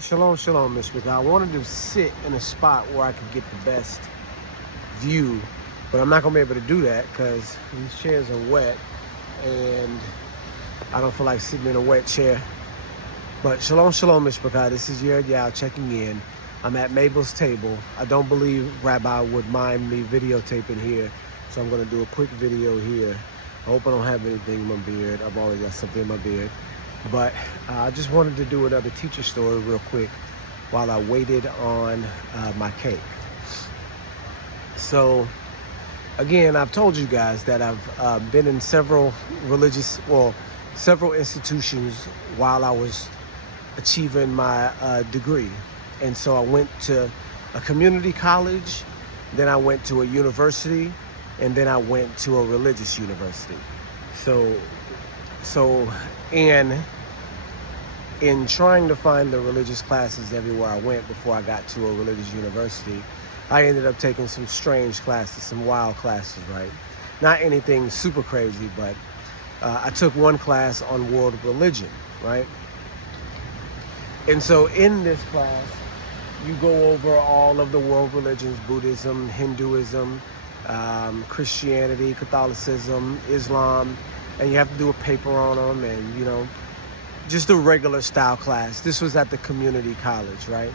Shalom, shalom, Miss McGee. I wanted to sit in a spot where I could get the best view, but I'm not going to be able to do that because these chairs are wet and I don't feel like sitting in a wet chair. But shalom, shalom, Miss McGee. This is Yerid Yao checking in. I'm at Mabel's table. I don't believe Rabbi would mind me videotaping here, so I'm going to do a quick video here. I hope I don't have anything in my beard. I've always got something in my beard. But I just wanted to do another teacher story real quick while I waited on my cake. So, again, I've told you guys that I've been in several institutions while I was achieving my degree. And so I went to a community college, then I went to a university, and then I went to a religious university. So in trying to find the religious classes everywhere I went before I got to a religious university, I ended up taking some strange classes, some wild classes, right? Not anything super crazy, but I took one class on world religion, right? And so in this class, you go over all of the world religions: Buddhism, Hinduism, Christianity, Catholicism, Islam, and you have to do a paper on them, and just a regular style class. This was at the community college, right?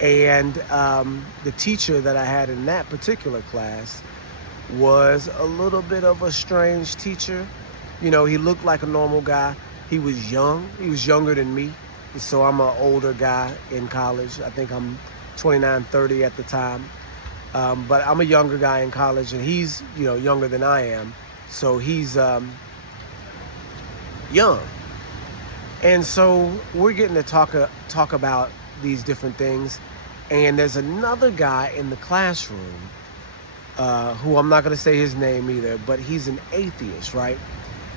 And the teacher that I had in that particular class was a little bit of a strange teacher. He looked like a normal guy. He was young. He was younger than me. So I'm an older guy in college. I think I'm 29, 30 at the time. But I'm a younger guy in college, and he's, younger than I am. So he's young. And so we're getting to talk about these different things. And there's another guy in the classroom who I'm not going to say his name either, but he's an atheist, right?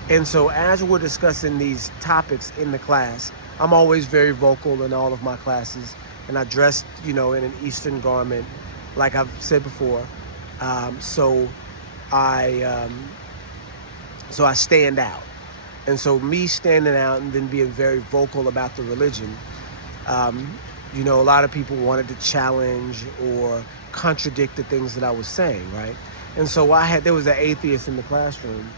And so as we're discussing these topics in the class, I'm always very vocal in all of my classes. And I dressed, in an Eastern garment, like I've said before. So I stand out. And so me standing out and then being very vocal about the religion, a lot of people wanted to challenge or contradict the things that I was saying, right? And so there was an atheist in the classroom,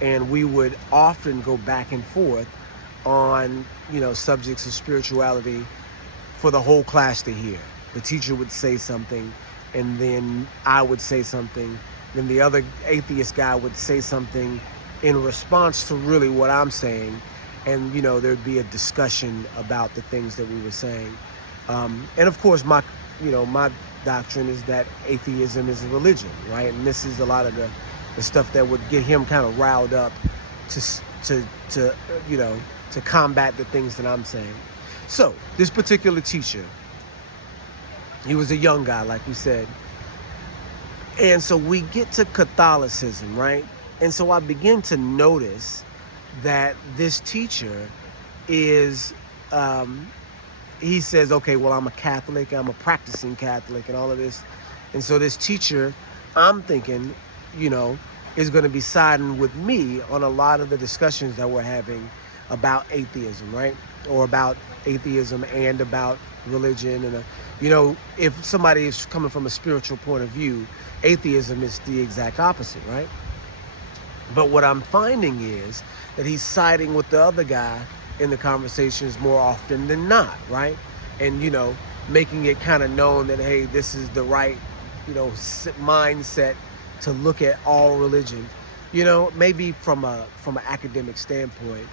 and we would often go back and forth on, subjects of spirituality for the whole class to hear. The teacher would say something, and then I would say something, then the other atheist guy would say something in response to really what I'm saying, and there'd be a discussion about the things that we were saying. And of course, my doctrine is that atheism is a religion, right? And this is a lot of the stuff that would get him kind of riled up to combat the things that I'm saying. So this particular teacher, he was a young guy, like we said, and so we get to Catholicism, right? And so I begin to notice that this teacher is, he says, okay, well, I'm a Catholic, I'm a practicing Catholic and all of this. And so this teacher, I'm thinking, is going to be siding with me on a lot of the discussions that we're having about atheism, right? Or about atheism and about religion. And, if somebody is coming from a spiritual point of view, atheism is the exact opposite, right? But what I'm finding is that he's siding with the other guy in the conversations more often than not, right? And, making it kind of known that, hey, this is the right, mindset to look at all religion, maybe from an academic standpoint,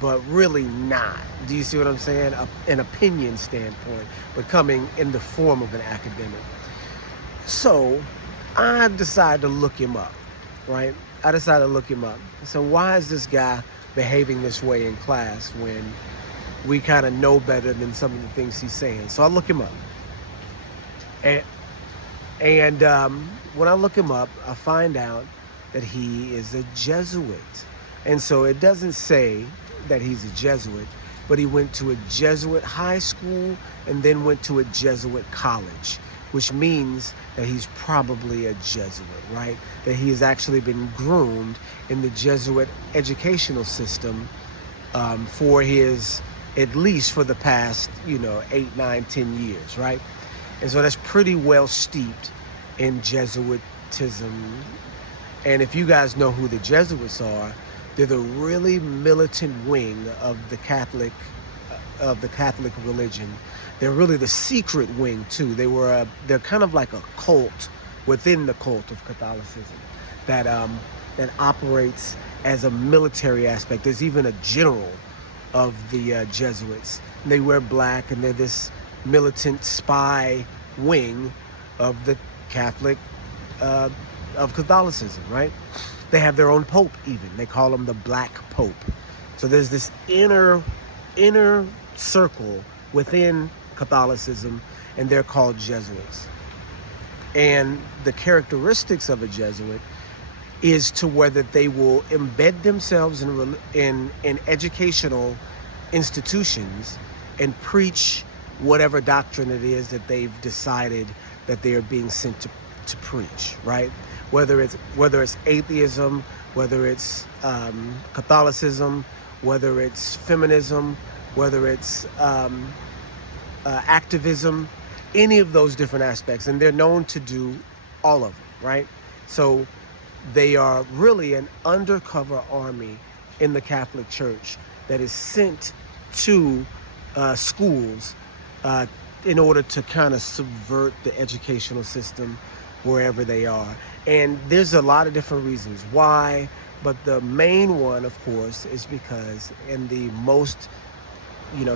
but really not. Do you see what I'm saying? An opinion standpoint, but coming in the form of an academic. So I decided to look him up, right? So why is this guy behaving this way in class when we kind of know better than some of the things he's saying? So I look him up. And when I look him up, I find out that he is a Jesuit. And so it doesn't say that he's a Jesuit, but he went to a Jesuit high school and then went to a Jesuit college, which means that he's probably a Jesuit, right? That he has actually been groomed in the Jesuit educational system for his at least for the past, 8, 9, 10 years, right? And so that's pretty well steeped in Jesuitism. And if you guys know who the Jesuits are, they're the really militant wing of the Catholic religion. They're really the secret wing too. They're kind of like a cult within the cult of Catholicism that operates as a military aspect. There's even a general of the Jesuits. And they wear black, and they're this militant spy wing of the of Catholicism, right? They have their own pope even. They call him the Black Pope. So there's this inner circle within Catholicism, and they're called Jesuits. And the characteristics of a Jesuit is to whether they will embed themselves in educational institutions and preach whatever doctrine it is that they've decided that they are being sent to preach, right? Whether it's atheism, whether it's Catholicism, whether it's feminism, whether it's activism, any of those different aspects. And they're known to do all of them, right? So they are really an undercover army in the Catholic Church that is sent to schools in order to kind of subvert the educational system wherever they are. And there's a lot of different reasons why, but the main one, of course, is because in the most,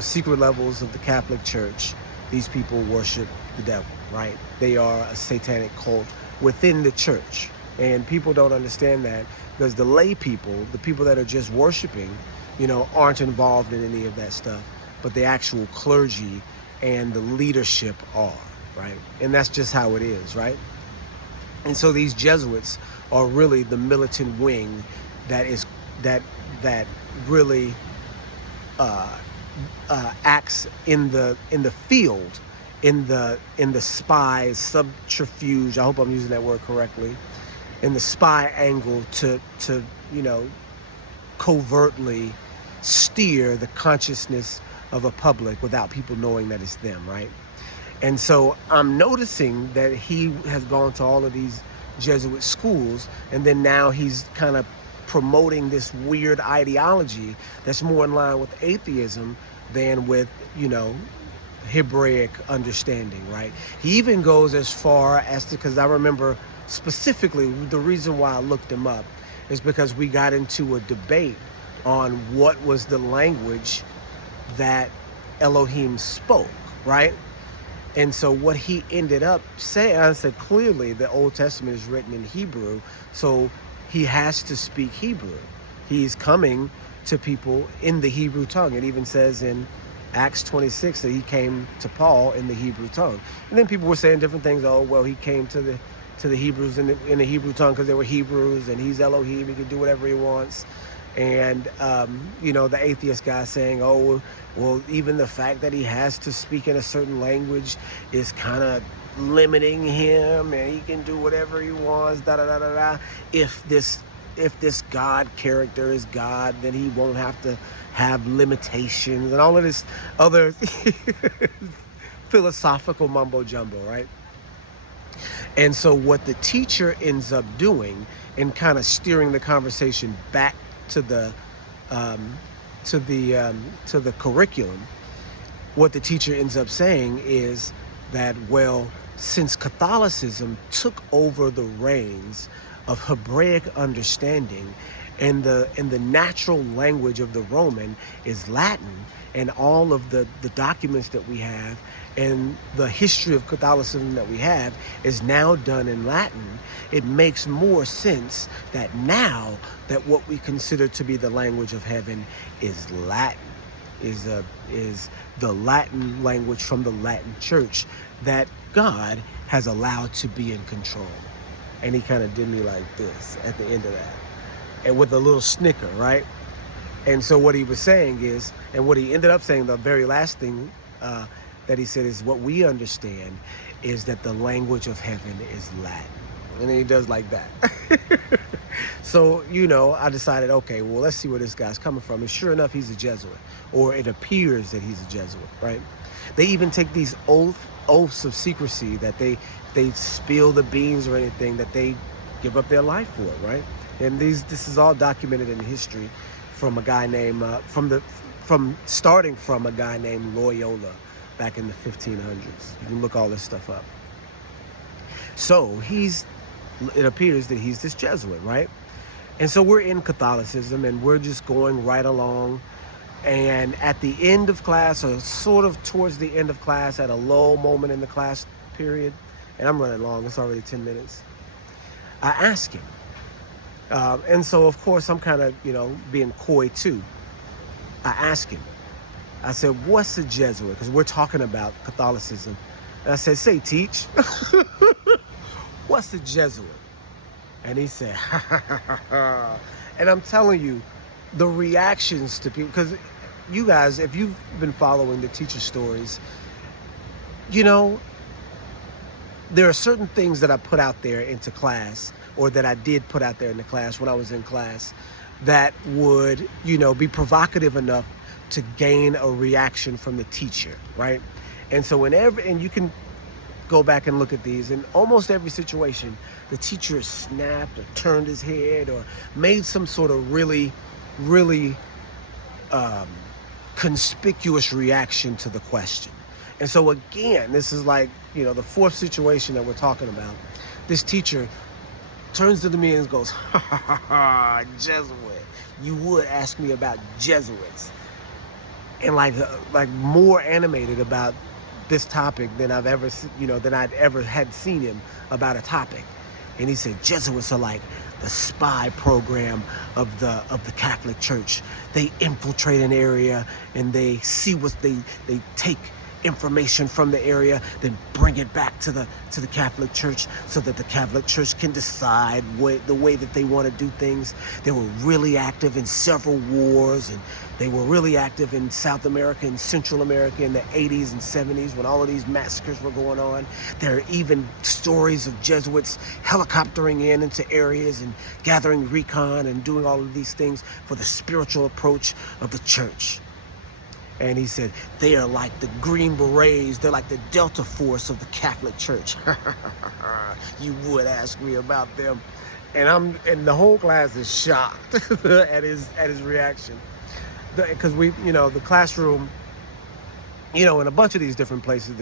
secret levels of the Catholic Church, these people worship the devil, right? They are a satanic cult within the church. And people don't understand that because the lay people, the people that are just worshiping, aren't involved in any of that stuff. But the actual clergy and the leadership are, right? And that's just how it is, right? And so these Jesuits are really the militant wing that really acts in the field, in the spy subterfuge. I hope I'm using that word correctly. In the spy angle to covertly steer the consciousness of a public without people knowing that it's them, right? And so I'm noticing that he has gone to all of these Jesuit schools, and then now he's kind of promoting this weird ideology that's more in line with atheism than with, Hebraic understanding, right? He even goes as far as to, because I remember specifically the reason why I looked him up is because we got into a debate on what was the language that Elohim spoke, right? And so what he ended up saying, I said, clearly the Old Testament is written in Hebrew, so he has to speak Hebrew. He's coming to people in the Hebrew tongue. It even says in Acts 26 that he came to Paul in the Hebrew tongue. And then people were saying different things. Oh, well, he came to the Hebrews in the Hebrew tongue because they were Hebrews, and he's Elohim, he can do whatever he wants. And, the atheist guy saying, oh, well, even the fact that he has to speak in a certain language is kind of limiting him, and he can do whatever he wants, da-da-da-da-da. If this God character is God, then he won't have to have limitations and all of this other philosophical mumbo-jumbo, right? And so what the teacher ends up doing and kind of steering the conversation back to the curriculum, what the teacher ends up saying is that, well, since Catholicism took over the reins of Hebraic understanding, and the natural language of the Roman is Latin, and all of the documents that we have and the history of Catholicism that we have is now done in Latin, it makes more sense that now that what we consider to be the language of heaven is Latin, is the Latin language from the Latin Church that God has allowed to be in control. And he kind of did me like this at the end of that, and with a little snicker, right? And so what he was saying is, and what he ended up saying, the very last thing that he said is, what we understand is that the language of heaven is Latin. And then he does like that. So, I decided, okay, well, let's see where this guy's coming from. And sure enough, he's a Jesuit, or it appears that he's a Jesuit, right? They even take these oaths of secrecy that they spill the beans or anything, that they give up their life for it, right? And this is all documented in history from a guy named starting from a guy named Loyola back in the 1500s. You can look all this stuff up. So it appears that he's this Jesuit, right? And so we're in Catholicism, and we're just going right along. And at the end of class, or sort of towards the end of class, at a low moment in the class period, and I'm running long, it's already 10 minutes, I ask him. And so, of course, I'm kind of, being coy too. I ask him. I said, what's a Jesuit? Because we're talking about Catholicism. And I said, say, teach. What's a Jesuit? And he said, and I'm telling you, the reactions to people, because you guys, if you've been following the teacher stories, there are certain things that I put out there into class, or that I did put out there in the class when I was in class, that would, be provocative enough to gain a reaction from the teacher, right? And so and you can go back and look at these, in almost every situation, the teacher snapped or turned his head or made some sort of really, really conspicuous reaction to the question. And so again, this is like, the fourth situation that we're talking about. This teacher turns to me and goes, ha ha ha ha, Jesuit. You would ask me about Jesuits. And like more animated about this topic than I've ever, than I'd ever had seen him about a topic. And he said, Jesuits are like the spy program of the Catholic Church. They infiltrate an area and they see they take information from the area, then bring it back to the Catholic Church so that the Catholic Church can decide the way that they want to do things. They were really active in several wars, and they were really active in South America and Central America in the 80s and 70s when all of these massacres were going on. There are even stories of Jesuits helicoptering into areas and gathering recon and doing all of these things for the spiritual approach of the church. And he said, they are like the Green Berets. They're like the Delta Force of the Catholic Church. You would ask me about them. And the whole class is shocked at his reaction. Because the classroom, in a bunch of these different places,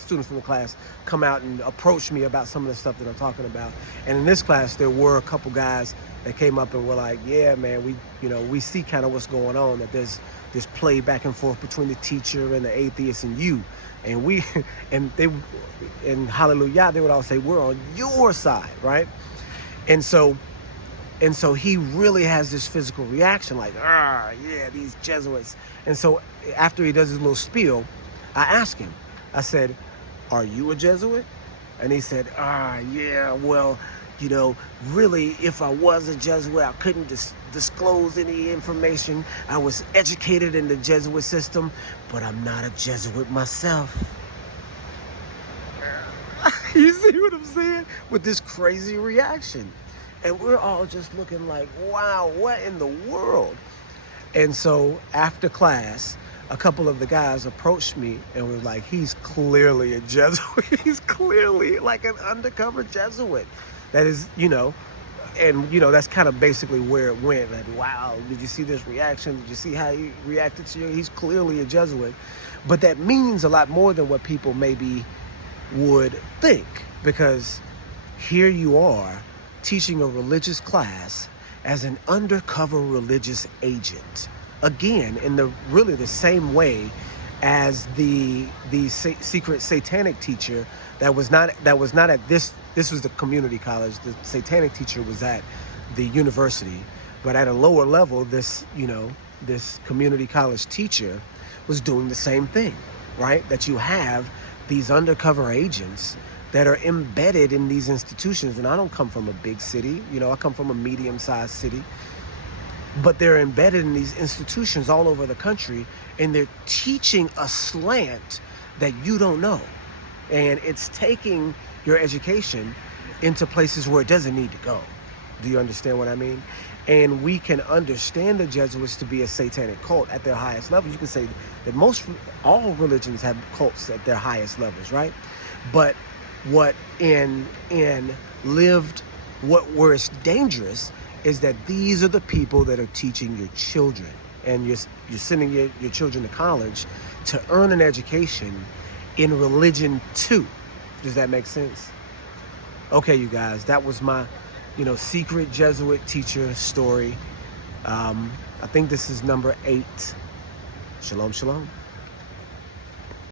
students from the class come out and approach me about some of the stuff that I'm talking about. And in this class, there were a couple guys that came up and were like, yeah, man, we see kind of what's going on, that there's this play back and forth between the teacher and the atheist and you. And hallelujah, they would all say, we're on your side, right? And so he really has this physical reaction, like, yeah, these Jesuits. And so after he does his little spiel, I asked him, I said, are you a Jesuit? And he said, yeah, well, really, if I was a Jesuit, I couldn't disclose any information. I was educated in the Jesuit system, but I'm not a Jesuit myself. You see what I'm saying? With this crazy reaction. And we're all just looking like, wow, what in the world? And so after class, a couple of the guys approached me and were like, he's clearly a Jesuit. He's clearly like an undercover Jesuit. That is, that's kind of basically where it went. Like, wow, did you see this reaction? Did you see how he reacted to you? He's clearly a Jesuit. But that means a lot more than what people maybe would think, because here you are teaching a religious class as an undercover religious agent. Again, in the same way as the secret satanic teacher that was not at this was the community college. The satanic teacher was at the university, but at a lower level, this community college teacher was doing the same thing, right? That you have these undercover agents that are embedded in these institutions. And I don't come from a big city, I come from a medium-sized city, but they're embedded in these institutions all over the country, and they're teaching a slant that you don't know. And it's taking your education into places where it doesn't need to go. Do you understand what I mean? And we can understand the Jesuits to be a satanic cult at their highest level. You can say that all religions have cults at their highest levels, right? But where it's dangerous is that these are the people that are teaching your children, and you're sending your children to college to earn an education in religion too. Does that make sense? Okay, you guys, that was my secret Jesuit teacher story. I think this is number 8. Shalom, shalom.